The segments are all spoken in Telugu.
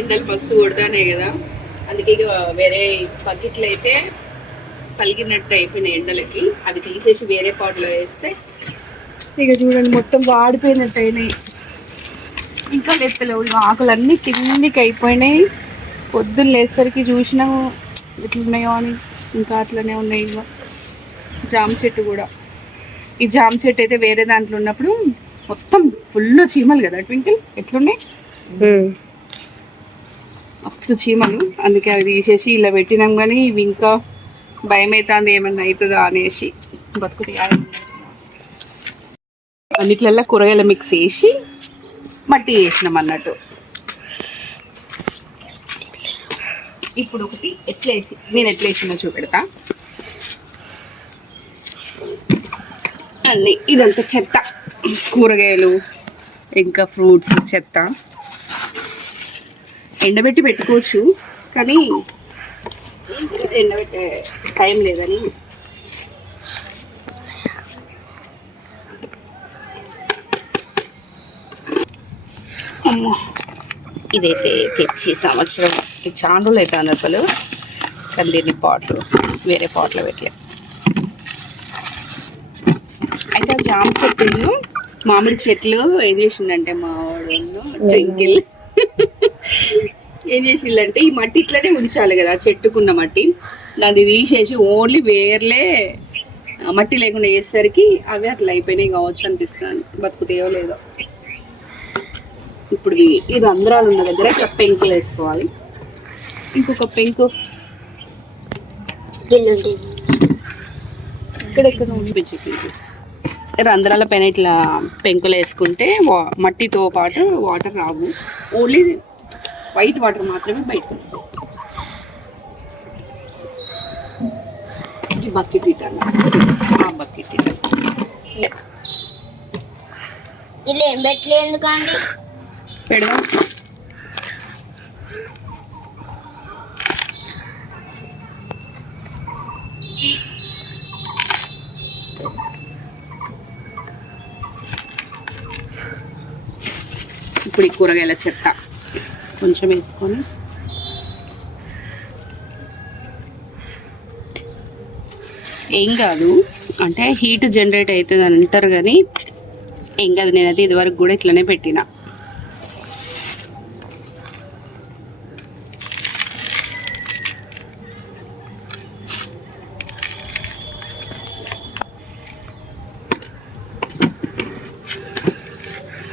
ఎండలు మస్తు కొడతానే కదా, అందుకే ఇక వేరే బకెట్లు అయితే పలిగినట్టు అయిపోయినాయి ఎండలకి. అవి తీసేసి వేరే పాట్లో వేస్తే ఇక చూడండి మొత్తం వాడిపోయినట్టు అయినాయి. ఇంకా లేస్తలేవు ఇక ఆకులన్నీ కిందికి అయిపోయినాయి. పొద్దున్న లేసరికి చూసినా ఎట్లున్నాయో అని ఇంకా అట్లనే ఉన్నాయి. ఇక జామ చెట్టు కూడా, ఈ జామ చెట్టు అయితే వేరే దాంట్లో ఉన్నప్పుడు మొత్తం ఫుల్ చీమలు కదా ట్వింకిల్, ఎట్లున్నాయి మస్తు చీమలు. అందుకే అవి తీసేసి ఇలా పెట్టినాం. కానీ ఇవి ఇంకా భయం అవుతుంది ఏమన్నా అవుతుందా అనేసి. బతుకుతాయి అన్నిట్లల్లో కూరగాయల మిక్స్ వేసి మట్టి వేసినాం అన్నట్టు. ఇప్పుడు ఒకటి నేను ఎట్లా వేసినా చూపెడతా. అన్నీ ఇదంతా చెత్త, కూరగాయలు ఇంకా ఫ్రూట్స్ చెత్త ఎండబెట్టి పెట్టుకోవచ్చు, కానీ ఎండబెట్టే టైం లేదని. అమ్మో, ఇదైతే తెచ్చి సంవత్సరం చాలా రోజులు అవుతుంది అసలు. కానీ దీన్ని వేరే పాట్లో పెట్టలే. అయితే జామ చెట్లు మామిడి చెట్లు ఏం చేసిండంటే మా వాడు ట్వింకిల్ ఏం చేసిండంటే ఈ మట్టి ఇట్లనే ఉంచాలి కదా, చెట్టుకున్న మట్టి, దాన్ని తీసేసి ఓన్లీ వేర్లే మట్టి లేకుండా వేసేసరికి అవి అట్లా అయిపోయినాయి కావచ్చు అనిపిస్తుంది. బతుకుతాయో లేదో. ఇప్పుడు ఇది అంధ్రాలు ఉన్న దగ్గర ఇట్లా పెంకులు వేసుకోవాలి. ఇంకొక పెంకు ఇక్కడెక్కడ రంధ్రాల పైన ఇట్లా పెంకులు వేసుకుంటే మట్టితో పాటు వాటర్ రావు, ఓన్లీ వైట్ వాటర్ మాత్రమే బయటకు వస్తాయి. ఈ బకెట్ ఇట్ అన్న, ఆ బకెట్ ఇట్ ఇలా ఏం పెట్టలేదు ఎందుకండి పెడదాం. ఇప్పుడు ఈ కూరగాయల చెత్త కొంచెం వేసుకొని ఏం కాదు అంటే హీట్ జనరేట్ అవుతుంది అని అంటారు, కానీ ఏం కాదు. నేనైతే ఇదివరకు కూడా ఇట్లనే పెట్టిన.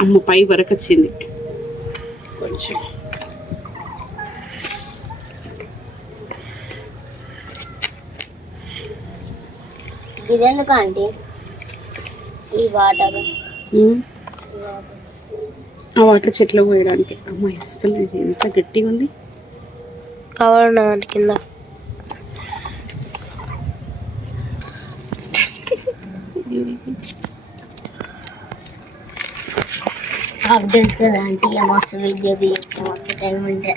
అమ్మ పై వరకు వచ్చింది కొంచెం. ఇదెందుకు ఆంటీ ఈ వాటర్? ఆ వాటర్ చెట్లు పోయడానికి. అమ్మ ఇస్తలేదు, ఎంత గట్టిగా ఉంది. కవర్ ఉన్నదండి కింద. తెలుసు కదా ఆంటీ, మస్తు వీడియో తీయచ్చు మస్తు టైం ఉంటే.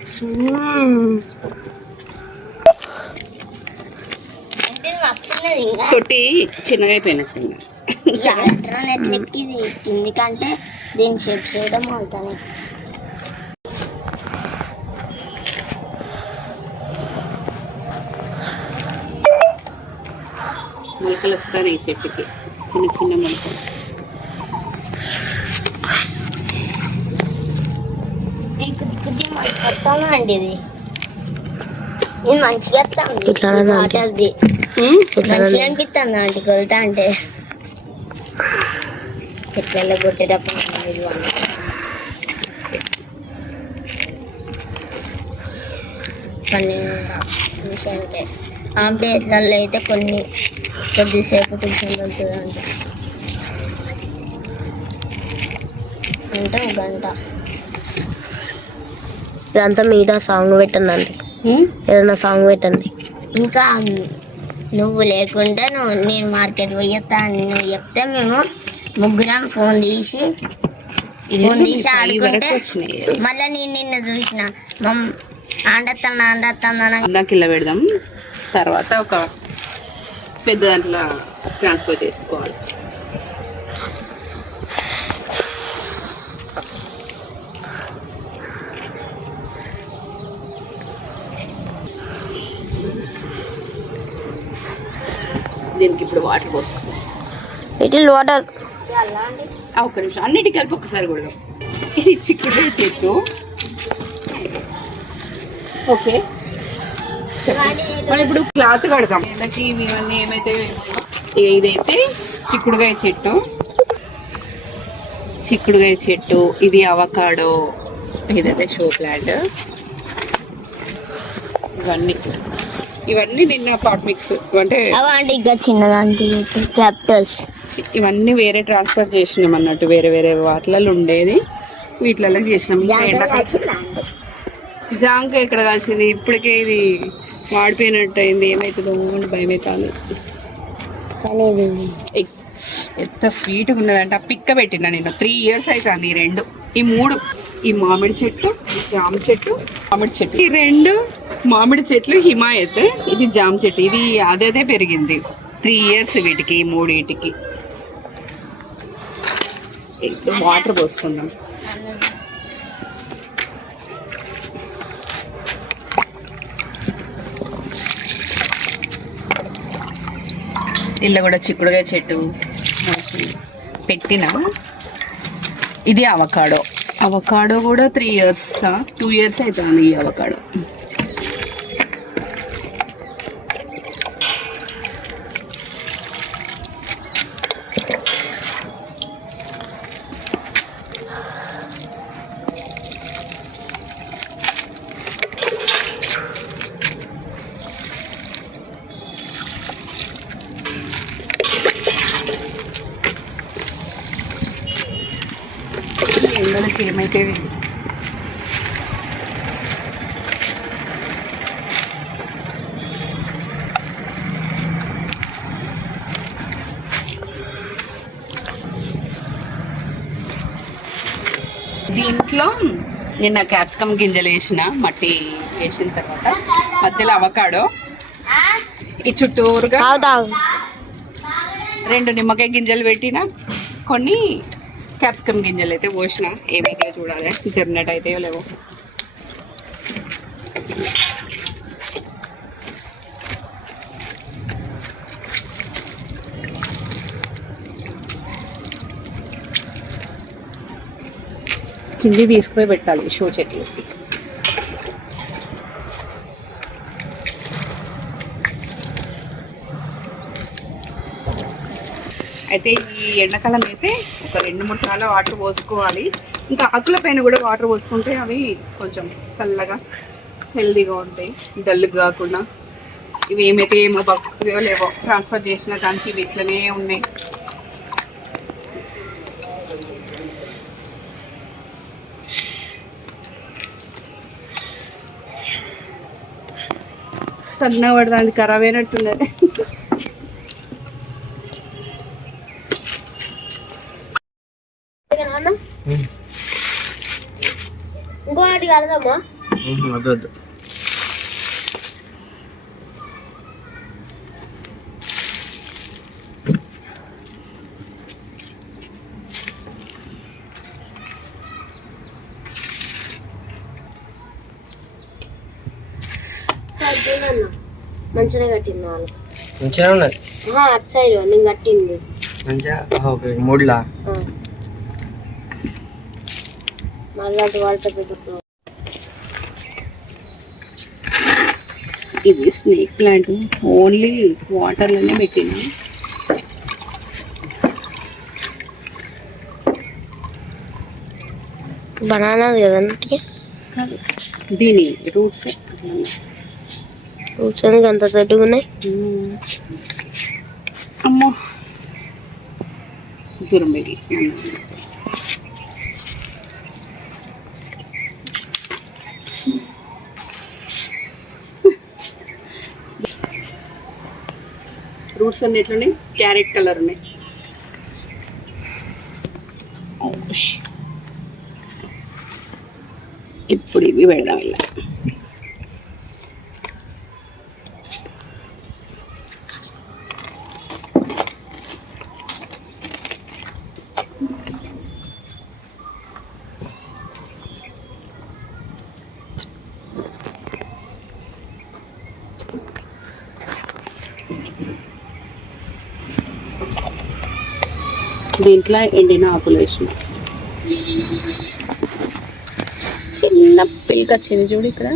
తొట్టి చిన్నగా అయిపోయినట్టుంది. నెట్లెక్కి కింది కంటే దీని షేప్ చేయడం అవుతానే. మొలకలు వస్తాయి ఈ చెట్టుకి, చిన్న చిన్న మొలకలు. అండి ఇది మంచిగా వస్తుంది, మంచిగా అనిపిస్తుంది ఆంటీ కొలుతా అంటే. చెట్లలో కొట్టేటప్పుడు కొన్ని అంటే ఆంప్లేట్లలో అయితే కొద్దిసేపు కూర్చొని వెళ్తుంది అంటే ఒక గంట. ఇదంతా మీద సాంగ్ పెట్టండి అండి, ఏదైనా సాంగ్ పెట్టండి. ఇంకా నువ్వు లేకుంటే నేను మార్కెట్ పోయేస్తా అని నువ్వు చెప్తే మేము ముగ్గురం ఫోన్ తీసి ఆడుకుంటే మళ్ళీ నేను నిన్ను చూసిన ఆండత్తాను కిలో పెడదాం. తర్వాత ఒక పెద్ద దాంట్లో ట్రాన్స్ఫర్ చేసుకోవాలి. దీనికి ఇప్పుడు వాటర్ పోసుకుందాం. Little water. ఒక్క నిమిషం, అన్నిటికీ కలిపి ఒకసారి కూడా. ఇది చిక్కుడుకాయ చెట్టు. ఓకే, మనం ఇప్పుడు క్లాత్ కడతాం ఎండకి ఇవన్నీ ఏమైతే. ఇదైతే చిక్కుడుకాయ చెట్టు, చిక్కుడుకాయ చెట్టు. ఇది అవకాడో, ఇదైతే షో ప్లాంట్. ఇవన్నీ నిన్న పాట్ మిక్స్ అంటే ఇంకా చిన్నదానికి క్యాప్టస్. ఇవన్నీ వేరే ట్రాన్స్ఫర్ చేసినాం అన్నట్టు, వేరే వేరే వాటిలలో ఉండేది వీటిలలో చేసినాం. జాంకాయ ఇక్కడ కాల్చింది, ఇప్పటికే ఇది వాడిపోయినట్టు అయింది. ఏమవుతుందో అని భయం అవుతుంది. ఎంత స్వీట్గా ఉన్నదంటే ఆ పిక్క పెట్టిన నేను 3 years అవుతుంది. ఈ 2 ఈ 3 ఈ మామిడి చెట్టు, జామ చెట్టు, మామిడి చెట్టు, ఈ 2 మామిడి చెట్లు హిమాయత్, ఇది జామ చెట్టు. ఇది అదే పెరిగింది 3 years వీటికి, ఈ 3 ఇప్పుడు వాటర్ పోసుకుందాం. ఇల్లు కూడా చిక్కుడుకాయ చెట్టు పెట్టిన. ఇది అవకాడో. అవకాడో కూడా 3 years 2 years అవుతుంది ఈ అవకాడో. ఎండలకి ఏమైతే దీంట్లో నిన్న క్యాప్సికమ్ గింజలు వేసిన, మట్టి వేసిన తర్వాత మధ్యలో అవకాడో, ఈ చుట్టూరుగా 2 నిమ్మకాయ గింజలు పెట్టిన, కొన్ని క్యాప్సికమ్ గింజలు అయితే పోసిన. ఏమైతే చూడాలి జర్నట్ అయితే లేవో. కింది తీసుకుపోయి పెట్టాలి షో చెట్లు. అయితే ఈ ఎండాకాలం అయితే ఒక 2-3 సార్లు వాటర్ పోసుకోవాలి. ఇంకా ఆకుల పైన కూడా వాటర్ పోసుకుంటే అవి కొంచెం చల్లగా హెల్దీగా ఉంటాయి, డల్గా కాకుండా. ఇవి ఏమైతే ఏమో బతుకుతాయో లేవో, ట్రాన్స్ఫర్ చేసిన కానీ ఇవి ఇట్లనే ఉన్నాయి. సన్నగా పడదానికి ఖరాబ్ అయినట్టున్నది. ఇంకోటి కలదమ్మా. వద్దు. మంచిగా కట్టింది వాళ్ళు. మంచిగా ఉన్నది. అటు సైడ్ నేను కట్టింది మంచిగా. ఓకే, 3లా మళ్ళీ అటు వాళ్ళతో పెట్టుకో. ఇది స్నేక్ ప్లాంట్, ఓన్లీ వాటర్లోనే పెట్టింది. బనానా కదా దీని రూట్స్ కూర్చొని అంత తట్టుగా ఉన్నాయి. అమ్మో దూరం పెరిగి రూట్స్ అన్ని ఎట్లున్నాయి, క్యారెట్ కలర్ ఉన్నాయి. ఇప్పుడు ఇవి పెడదాం ఇలా. దీంట్లో ఎండిన ఆకులు వేసిన. చిన్న పిల్క వచ్చింది చూడు ఇక్కడ.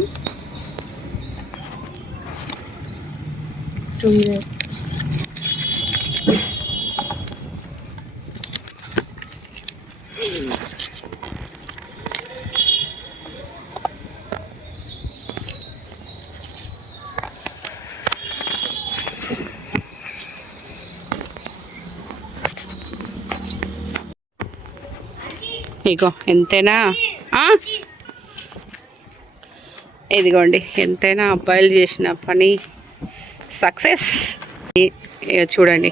ఇగో ఎంతైనా ఇదిగోండి, ఎంతైనా అబ్బాయిలు చేసిన పని సక్సెస్. చూడండి,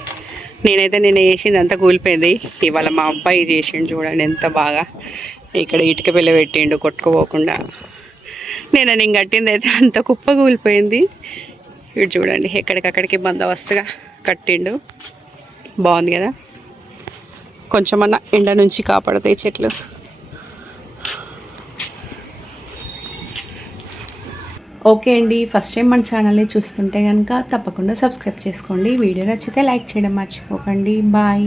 నేనైతే నిన్న చేసింది అంతా కూలిపోయింది. ఇవాళ మా అబ్బాయి చేసిండు చూడండి ఎంత బాగా. ఇక్కడ ఇటుక పిల్ల పెట్టిండు కొట్టుకోపోకుండా. నేను కట్టింది అయితే అంత కుప్ప కూలిపోయింది. ఇటు చూడండి ఎక్కడికక్కడికి బందోబస్తుగా కట్టిండు. బాగుంది కదా, కొంచెమన్నా ఎండ నుంచి కాపాడుతాయి చెట్లు. ఓకే అండి, ఫస్ట్ టైం మన ఛానల్ని చూస్తుంటే కనుక తప్పకుండా సబ్స్క్రైబ్ చేసుకోండి. వీడియో నచ్చితే లైక్ చేయడం మర్చిపోకండి. బాయ్.